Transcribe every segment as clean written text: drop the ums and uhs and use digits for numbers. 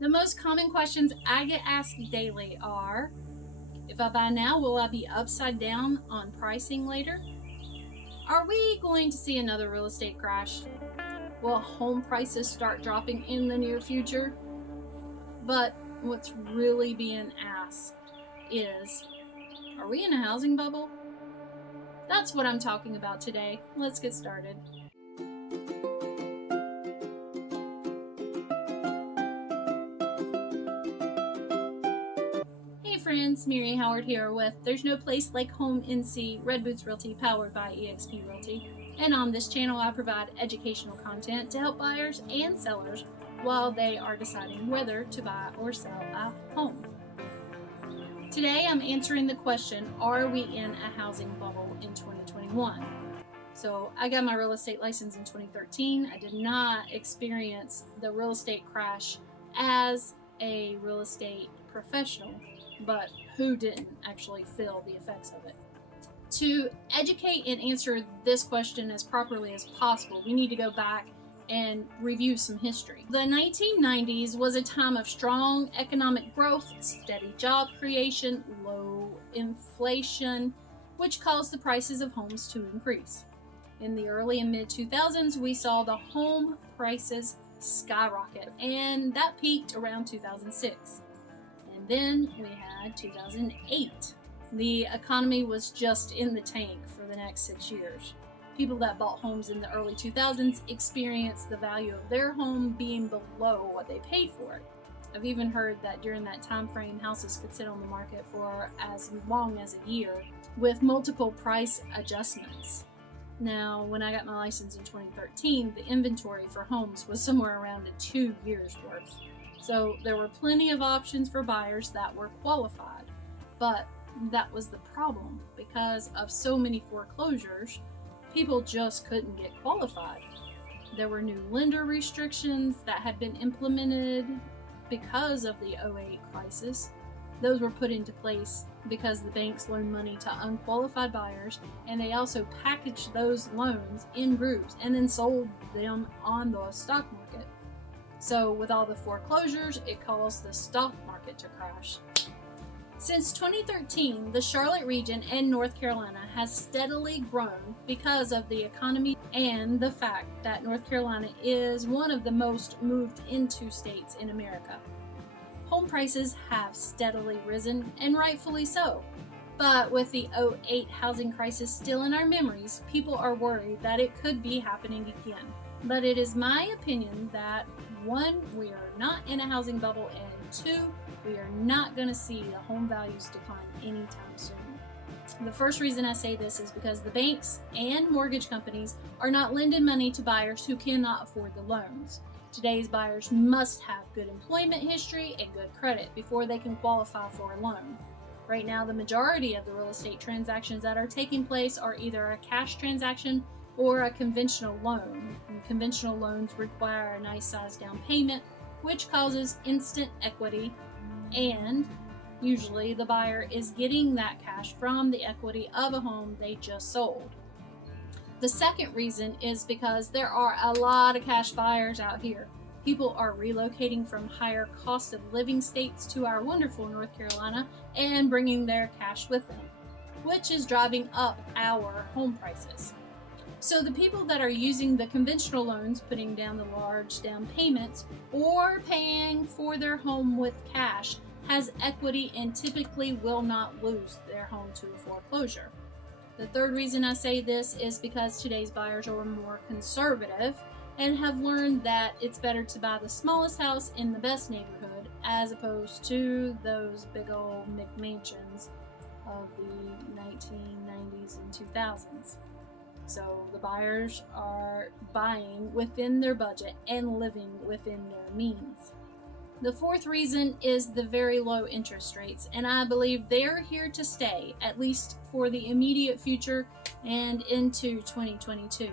The most common questions I get asked daily are, if I buy now, will I be upside down on pricing later? Are we going to see another real estate crash? Will home prices start dropping in the near future? But what's really being asked is, are we in a housing bubble? That's what I'm talking about today. Let's get started. Hey friends, Mary Howard here with There's No Place Like Home NC, Red Boots Realty, powered by eXp Realty. And on this channel I provide educational content to help buyers and sellers while they are deciding whether to buy or sell a home. Today I'm answering the question, are we in a housing bubble in 2021? So I got my real estate license in 2013. I did not experience the real estate crash as a real estate professional, but who didn't actually feel the effects of it? To educate and answer this question as properly as possible, we need to go back and review some history. The 1990s was a time of strong economic growth, steady job creation, low inflation, which caused the prices of homes to increase. In the early and mid 2000s, we saw the home prices skyrocket, and that peaked around 2006. And then we had 2008. The economy was just in the tank for the next 6 years. People that bought homes in the early 2000s experienced the value of their home being below what they paid for it. I've even heard that during that time frame, houses could sit on the market for as long as a year with multiple price adjustments. Now, when I got my license in 2013, the inventory for homes was somewhere around 2 years worth. So there were plenty of options for buyers that were qualified. But that was the problem. Because of so many foreclosures, people just couldn't get qualified. There were new lender restrictions that had been implemented because of the '08 crisis. Those were put into place because the banks loaned money to unqualified buyers, and they also packaged those loans in groups and then sold them on the stock market. So with all the foreclosures, it caused the stock market to crash. Since 2013, the Charlotte region and North Carolina has steadily grown because of the economy and the fact that North Carolina is one of the most moved into states in America. Home prices have steadily risen, and rightfully so. But with the '08 housing crisis still in our memories, people are worried that it could be happening again. But it is my opinion that 1, we are not in a housing bubble, and 2, we are not going to see the home values decline anytime soon. The first reason I say this is because the banks and mortgage companies are not lending money to buyers who cannot afford the loans. Today's buyers must have good employment history and good credit before they can qualify for a loan. Right now, the majority of the real estate transactions that are taking place are either a cash transaction or a conventional loan. And conventional loans require a nice sized down payment, which causes instant equity, and usually the buyer is getting that cash from the equity of a home they just sold. The second reason is because there are a lot of cash buyers out here. People are relocating from higher cost of living states to our wonderful North Carolina and bringing their cash with them, which is driving up our home prices. So the people that are using the conventional loans, putting down the large down payments, or paying for their home with cash, has equity and typically will not lose their home to a foreclosure. The third reason I say this is because today's buyers are more conservative and have learned that it's better to buy the smallest house in the best neighborhood as opposed to those big old McMansions of the 1990s and 2000s. So the buyers are buying within their budget and living within their means. The fourth reason is the very low interest rates, and I believe they're here to stay, at least for the immediate future and into 2022.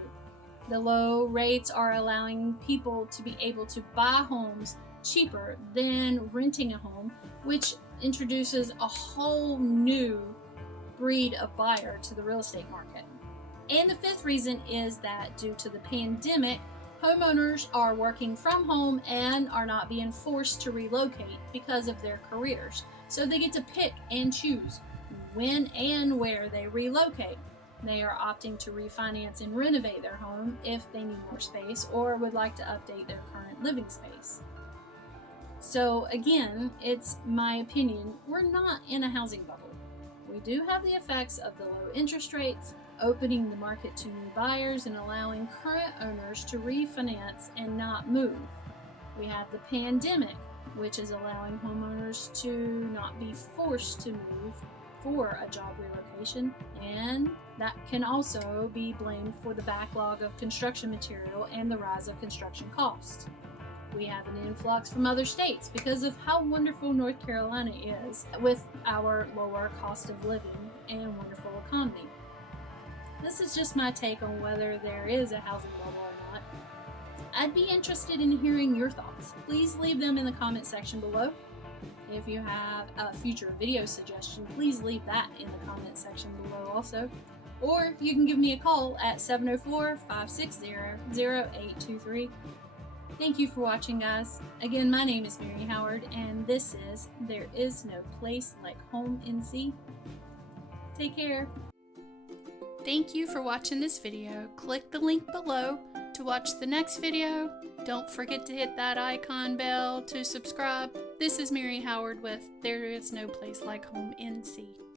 The low rates are allowing people to be able to buy homes cheaper than renting a home, which introduces a whole new breed of buyer to the real estate market. And the fifth reason is that due to the pandemic, Homeowners are working from home and are not being forced to relocate because of their careers, so they get to pick and choose when and where they relocate. They are opting to refinance and renovate their home if they need more space or would like to update their current living space. So again, it's my opinion, we're not in a housing bubble. We do have the effects of the low interest rates, opening the market to new buyers and allowing current owners to refinance and not move. We have the pandemic, which is allowing homeowners to not be forced to move for a job relocation, and that can also be blamed for the backlog of construction material and the rise of construction costs. We have an influx from other states because of how wonderful North Carolina is with our lower cost of living and wonderful economy. This is just my take on whether there is a housing bubble or not. I'd be interested in hearing your thoughts. Please leave them in the comment section below. If you have a future video suggestion, please leave that in the comment section below also. Or you can give me a call at 704-560-0823. Thank you for watching, guys. Again, my name is Mary Howard, and this is There Is No Place Like Home NC. Take care. Thank you for watching this video. Click the link below to watch the next video. Don't forget to hit that icon bell to subscribe. This is Mary Howard with There Is No Place Like Home NC.